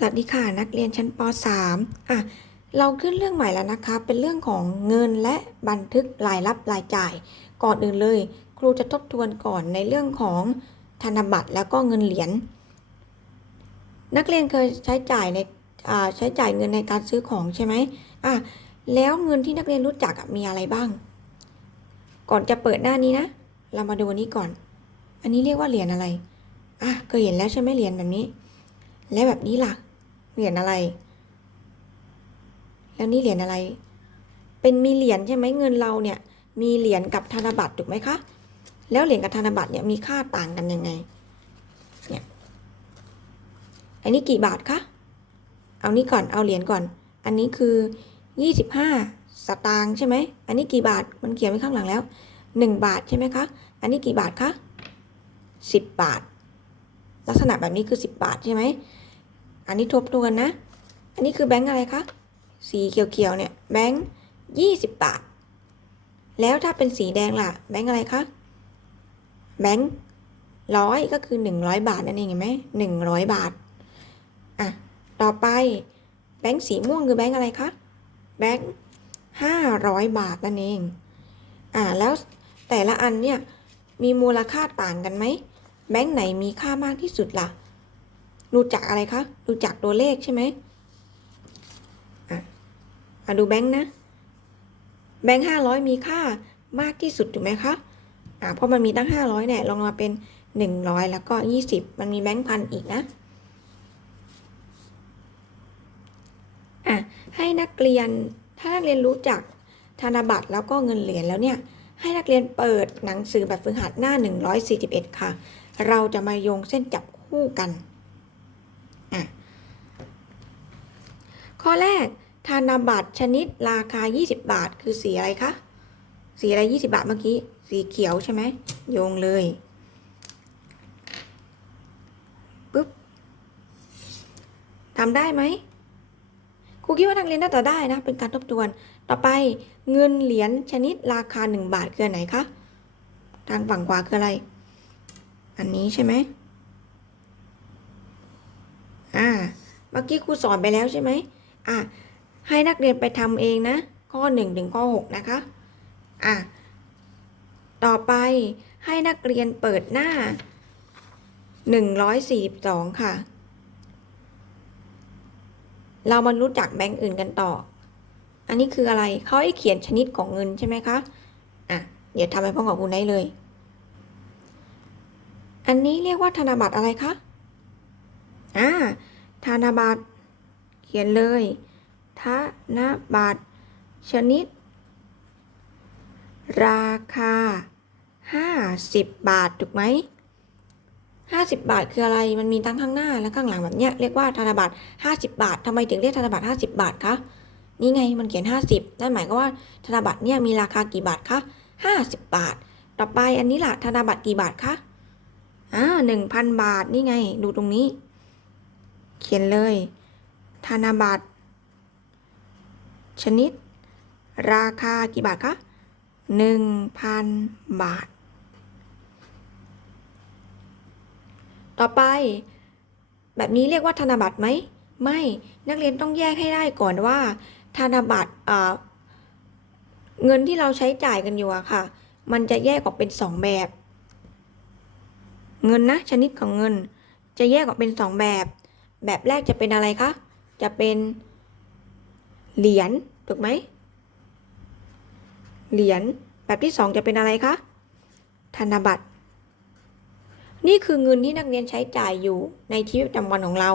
สวัสดีค่ะนักเรียนชั้นป .3 อะเราขึ้นเรื่องใหม่แล้วนะคะ เป็นเรื่องของเงินและบันทึกรายรับรายจ่าย ก่อนอื่นเลย ครูจะทบทวนก่อนในเรื่องของธนบัตรแล้วก็เงินเหรียญนักเรียนเคยใช้จ่ายในใช้จ่ายเงินในการซื้อของใช่ไหมอะแล้วเงินที่นักเรียนรู้จักมีอะไรบ้าง ก่อนจะเปิดหน้านี้นะ เรามาดูนี้ก่อน อันนี้เรียกว่าเหรียญอะไรอะเคยเห็นแล้วใช่ไหมเหรียญแบบนี้ แล้วแบบนี้ล่ะ เหรียญอะไร แล้วนี่เหรียญอะไร เป็นมีเหรียญใช่ไหมเงินเราเนี่ย มีเหรียญกับธนบัตรถูกไหมคะ แล้วเหรียญกับธนบัตรเนี่ยมีค่าต่างกันยังไง เนี่ย อันนี้กี่บาทคะ เอานี้ก่อน เอาเหรียญก่อน อันนี้คือยี่สิบห้าสตางค์ใช่ไหม อันนี้กี่บาท มันเขียนไว้ข้างหลังแล้วหนึ่งบาทใช่ไหมคะ อันนี้กี่บาทคะสิบบาท ลักษณะแบบนี้คือสิบบาทใช่ไหม อันนี้ทบทวนนะ อันนี้คือแบงค์อะไรคะ สีเขียวๆเนี่ยแบงค์ยี่สิบบาท แล้วถ้าเป็นสีแดงล่ะ แบงค์อะไรคะ แบงค์ร้อยก็คือหนึ่งร้อยบาทนั่นเองเห็นไหมหนึ่งร้อยบาท อะ ต่อไปแบงค์สีม่วงคือแบงค์อะไรคะ แบงค์ห้าร้อยบาทนั่นเอง อ่า แล้วแต่ละอันเนี่ยมีมูลค่าต่างกันไหม แบงค์ไหนมีค่ามากที่สุดล่ะ รู้จักอะไรคะรู้จักตัวเลขใช่ไหมอะมาดูแบงค์นะ แบงค์ห้าร้อยมีค่ามากที่สุดถูกไหมคะอะเพราะมันมีตั้งห้าร้อยเนี่ยลงมาเป็นหนึ่งร้อยแล้วก็ยี่สิบมันมีแบงค์พันอีกนะอะให้นักเรียนถ้านักเรียนรู้จักธนบัตรแล้วก็เงินเหรียญแล้วเนี่ยให้นักเรียนเปิดหนังสือแบบฝึกหัดหน้า 141 ค่ะ เราจะมาโยงเส้นจับคู่กัน อะข้อแรกธนบัตรชนิดราคา 20 บาท คือสีอะไรคะ สีอะไร 20 บาทเมื่อกี้ สีเขียวใช่ไหม โยงเลยปึ๊บทำได้ไหมครูคิดว่านักเรียนน่าจะได้นะ เป็นการทบทวน ต่อไปเงินเหรียญชนิดราคา 1 บาทคืออไหนคะ ทางฝั่งขวาคืออะไร อันนี้ใช่ไหม อ่า เมื่อกี้ครูสอนไปแล้วใช่ไหมอะให้นักเรียนไปทำเองนะ ข้อ1ถึงข้อ6นะคะ อะต่อไปให้นักเรียนเปิดหน้า 142 ค่ะ เรามารู้จักแบงก์อื่นกันต่อ อันนี้คืออะไร เขาให้เขียนชนิดของเงินใช่ไหมคะ อะ เดี๋ยวทำไปพร้อมกับคุณได้เลย อันนี้เรียกว่าธนบัตรอะไรคะ นบัตร เขียนเลยธนบัตร ชนิด ราคา 50 บาท ถูกไหม50 บาทคืออะไร มันมีทั้งข้างหน้าและข้างหลังแบบเนี้ย เรียกว่าธนบัตร 50 บาททำไมถึงเรียกธนบัตร 50 บาทคะ นี่ไง มันเขียน 50 นั่นหมายความว่าธนบัตรเนี่ยมีราคากี่บาทคะ 50 บาท ต่อไปอันนี้ล่ะ ธนบัตรกี่บาทคะ อ่า1,000 บาท นี่ไง ดูตรงนี้ เขียนเลย ธนบัตร ชนิด ราคากี่บาทคะ1,000บาท ต่อไป แบบนี้เรียกว่าธนบัตรไหม ไม่นักเรียนต้องแยกให้ได้ก่อนว่า ธนบัตรเเงินที่เราใช้จ่ายกันอยู่อะค่ะ มันจะแยกออกเป็นสองแบบ เงินนะ ชนิดของเงิน จะแยกออกเป็นสองแบบ แบบแรกจะเป็นอะไรคะ จะเป็น เหรียญถูกไหม เหรียญแบบที่สองจะเป็นอะไรคะ ธนบัตร นี่คือเงินที่นักเรียนใช้จ่ายอยู่ในชีวิตประจำวันของเรา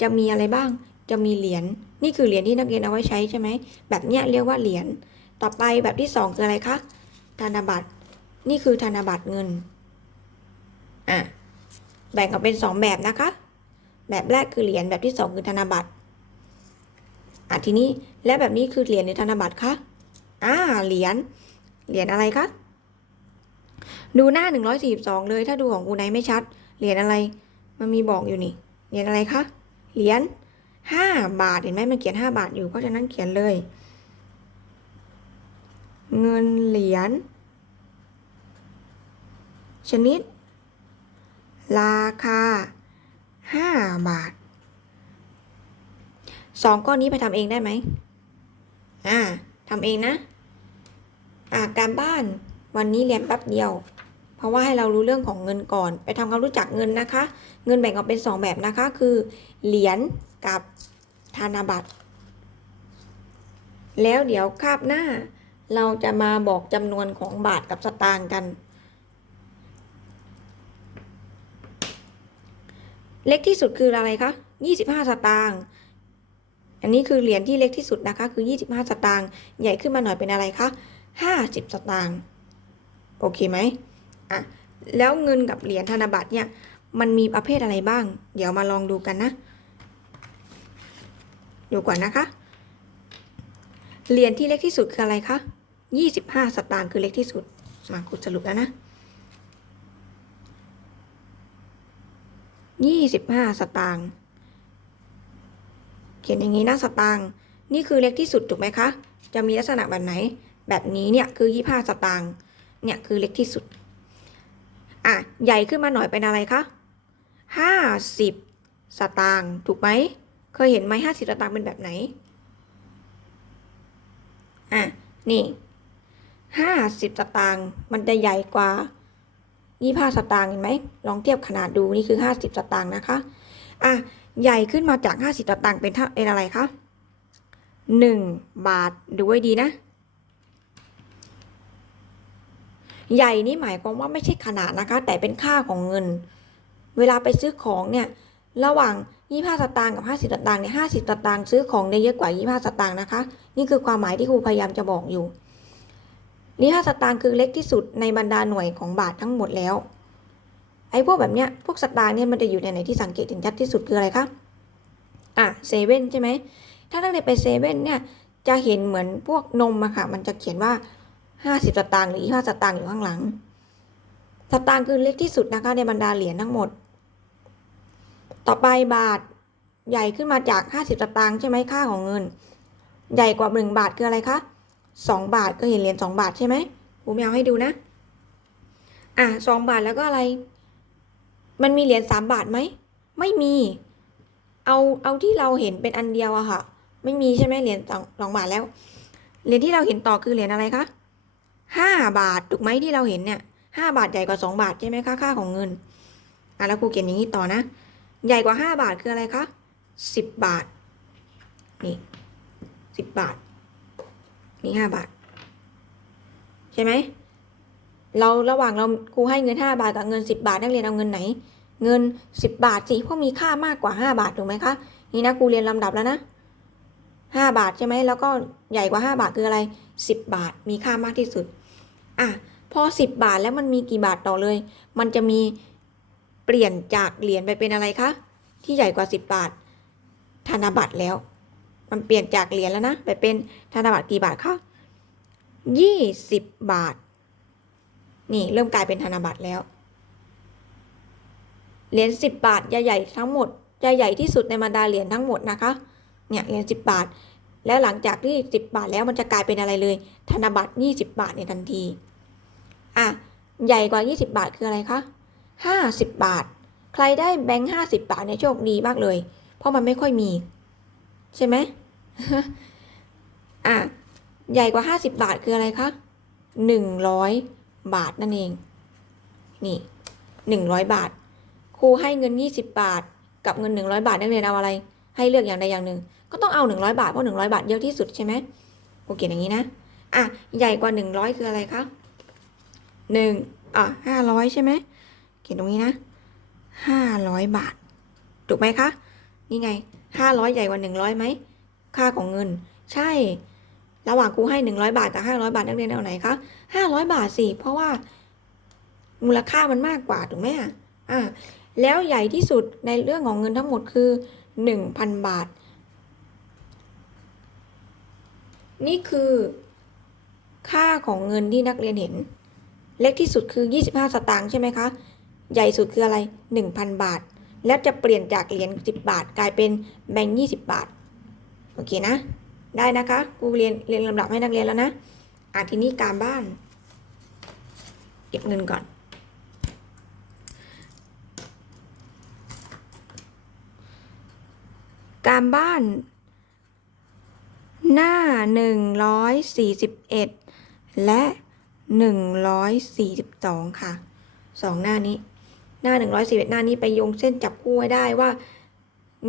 จะมีอะไรบ้าง จะมีเหรียญ นี่คือเหรียญที่นักเรียนเอาไว้ใช้ใช่ไหม แบบเนี้ยเรียกว่าเหรียญ ต่อไปแบบที่สองคืออะไรคะ ธนบัตร นี่คือธนบัตรเงิน อะ แบ่งออกเป็นสองแบบนะคะ แบบแรกคือเหรียญแบบที่สองคือธนบัตรอะทีนี้แล้วแบบนี้คือเหรียญหรือธนบัตรคะอ่าเหรียญเหรียญอะไรคะดูหน้า 142 เลยถ้าดูของกูไนไม่ชัด เหรียญอะไร มันมีบอกอยู่นี่ เหรียญอะไรคะ เหรียญ5บาท เห็นไหมมันเขียน 5 บาทอยู่ เพราะฉะนั้นเขียนเลย เงินเหรียญชนิด ราคา 5 บาท สองก้อนนี้ไปทำเองได้ไหมอ่าทำเองนะ อ่าการบ้านวันนี้เรียนแป๊บเดียว เพราะว่าให้เรารู้เรื่องของเงินก่อน ไปทำความรู้จักเงินนะคะ เงินแบ่งออกเป็นสองแบบนะคะ คือ เหรียญกับธนบัตร แล้วเดี๋ยวคาบหน้า เราจะมาบอกจำนวนของบาทกับสตางค์กัน เล็กที่สุดคืออะไรคะ25 สตางค์ อันนี้คือเหรียญที่เล็กที่สุดนะคะ คือ 25 สตางค์ใหญ่ขึ้นมาหน่อยเป็นอะไรคะ50 สตางค์โอเคไหมอะแล้วเงินกับเหรียญธนบัตรเนี่ยมันมีประเภทอะไรบ้าง เดี๋ยวมาลองดูกันนะดูก่อนนะคะ เหรียญที่เล็กที่สุดคืออะไรคะ25 สตางค์คือเล็กที่สุด มาคุดสรุปแล้วนะ25 สตางค์ ขียนอย่างนี้นะสตางค์นี่คือเล็กที่สุดถูกไหมคะ จะมีลักษณะแบบไหน แบบนี้เนี่ยคือ25สตางค์เนี่ยคือเล็กที่สุด อะใหญ่ขึ้นมาหน่อยเป็นอะไรคะ50สตางค์ถูกไหมเคยเห็นไหม50สตางค์เป็นแบบไหน อะนี่50สตางค์มันจะใหญ่กว่า25สตางค์เห็นไหมลองเทียบขนาดดูนี่คือ50สตางค์นะคะ อะ ใหญ่ขึ้นมาจาก 50 สตางค์เป็นเท่าเป็นอะไรคะ 1 บาทดูไว้ดีนะ ใหญ่นี่หมายความว่าไม่ใช่ขนาดนะคะ แต่เป็นค่าของเงิน เวลาไปซื้อของเนี่ย ระหว่าง 25 สตางค์กับ 50 สตางค์เนี่ย50 สตางค์ซื้อของได้เยอะกว่า 25 สตางค์นะคะ นี่คือความหมายที่ครูพยายามจะบอกอยู่ นี่5สตางค์คือเล็กที่สุดในบรรดาหน่วยของบาททั้งหมดแล้ว ไอ้พวกแบบเนี้ยพวกสตางค์เนี่ยมันจะอยู่ในไหนที่สังเกตเห็นชัดที่สุดคืออะไรคะอะเซเว่นใช่ไหมถ้านักเรียนไปเซเว่นเนี่ยจะเห็นเหมือนพวกนมอะค่ะ มันจะเขียนว่า 50สตางค์หรือ25สตางค์อยู่ข้างหลัง สตางค์คือเล็กที่สุดนะคะในบรรดาเหรียญทั้งหมด ต่อไปบาทใหญ่ขึ้นมาจาก 50สตางค์ใช่ไหมค่าของเงิน ใหญ่กว่า 1 บาทคืออะไรคะ2บาทก็เห็นเหรียญ2บาทใช่ไหมผมเอาให้ดูนะ อะ2บาทแล้วก็อะไร มันมีเหรียญ3บาทไหม ไม่มี เอา เอาที่เราเห็นเป็นอันเดียวอะค่ะ ไม่มีใช่ไหมเหรียญสองสองบาทแล้ว เหรียญที่เราเห็นต่อคือเหรียญอะไรคะห้าบาทถูกไหมที่เราเห็นเนี่ยห้าบาทใหญ่กว่าสองบาทใช่ไหมคะค่าของเงิน อะแล้วครูเขียนอย่างนี้ต่อนะ ใหญ่กว่าห้าบาทคืออะไรคะสิบบาท นี่สิบบาท นี่ห้าบาท ใช่ไหม เราระหว่างเราครูให้เงินห้าบาทกับเงินสิบบาทนักเรียนเอาเงินไหน เงินสิบบาทสิเพราะมีค่ามากกว่าห้าบาทถูกไหมคะนี่นะครูเรียนลำดับแล้วนะห้าบาทใช่ไหมแล้วก็ใหญ่กว่าห้าบาทคืออะไรสิบบาทมีค่ามากที่สุดอะพอสิบบาทแล้วมันมีกี่บาทต่อเลย มันจะมีเปลี่ยนจากเหรียญไปเป็นอะไรคะที่ใหญ่กว่าสิบบาท ธนบัตรแล้ว มันเปลี่ยนจากเหรียญแล้วนะไปเป็นธนบัตรกี่บาทคะยี่สิบบาท นี่เริ่มกลายเป็นธนบัตรแล้ว เหรียญสิบบาทใหญ่ๆทั้งหมดใหญ่ที่สุดในบรรดาเหรียญทั้งหมดนะคะ เนี่ยเหรียญสิบบาท แล้วหลังจากที่สิบบาทแล้วมันจะกลายเป็นอะไรเลย ธนบัตรยี่สิบบาทในทันที อะ ใหญ่กว่ายี่สิบาทคืออะไรคะห้าสิบบาท ใครได้แบงค์ห้าสิบบาทเนี่ยโชคดีมากเลย เพราะมันไม่ค่อยมี ใช่ไหมอะ ใหญ่กว่าห้าสิบบาทคืออะไรคะหนึ่งร้อย บาทนั่นเอง นี่หนึ่งร้อยบาท ครูให้เงินยี่สิบบาท กับเงินหนึ่งร้อยบาทนักเรียนเอาอะไร ให้เลือกอย่างใดอย่างหนึ่ง ก็ต้องเอาหนึ่งร้อยบาทเพราะหนึ่งร้อยบาทเยอะที่สุดใช่ไหมโอเคอย่างนี้นะ อะ ใหญ่กว่าหนึ่งร้อยคืออะไรคะหนึ่งอะห้าร้อยใช่ไหมเขียนตรงนี้นะห้าร้อยบาท ถูกไหมคะ นี่ไงห้าร้อยใหญ่กว่าหนึ่งร้อยไหม ค่าของเงิน ใช่ ระหว่างครูให้หนึ่งร้อยบาทกับห้าร้อยบาทนักเรียนเอาไหนคะห้าร้อยบาทสิเพราะว่ามูลค่ามันมากกว่าถูกไหมอะอะแล้วใหญ่ที่สุดในเรื่องของเงินทั้งหมดคือหนึ่งพันบาท นี่คือค่าของเงินที่นักเรียนเห็น เล็กที่สุดคือ 25 สตางค์ใช่ไหมคะ ใหญ่สุดคืออะไร 1,000 บาท แล้วจะเปลี่ยนจากเหรียญ10 บาท กลายเป็นแบงค์20 บาท โอเคนะ ได้นะคะครูเรียนเรียนลำดับให้นักเรียนแล้วนะอะทีนี้การบ้าน เก็บเงินก่อน การบ้าน หน้า 141 และ 142 ค่ะสองหน้านี้ หน้า 141 หน้านี้ไปโยงเส้นจับคู่ไว้ได้ว่า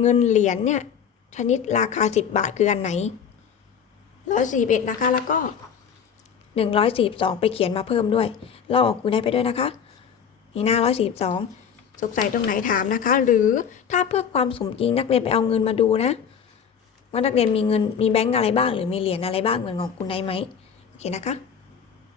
เงินเหรียญเนี่ย ชนิดราคา 10 บาทคืออันไหน ร้อยสี่เอ็ดนะคะ แล้วก็หนึ่งร้อยสี่สองไปเขียนมาเพิ่มด้วยเราออกคูณได้ไปด้วยนะคะ นี่หน้าร้อยสงสัยตรงไหนถามนะคะ หรือถ้าเพื่อความสมจริงนักเรียนไปเอาเงินมาดูนะ ว่านักเรียนมีเงินมีแบงก์อะไรบ้าง หรือมีเหรียญอะไรบ้างเหมือนของคุณได้ไหมโอเคนะคะ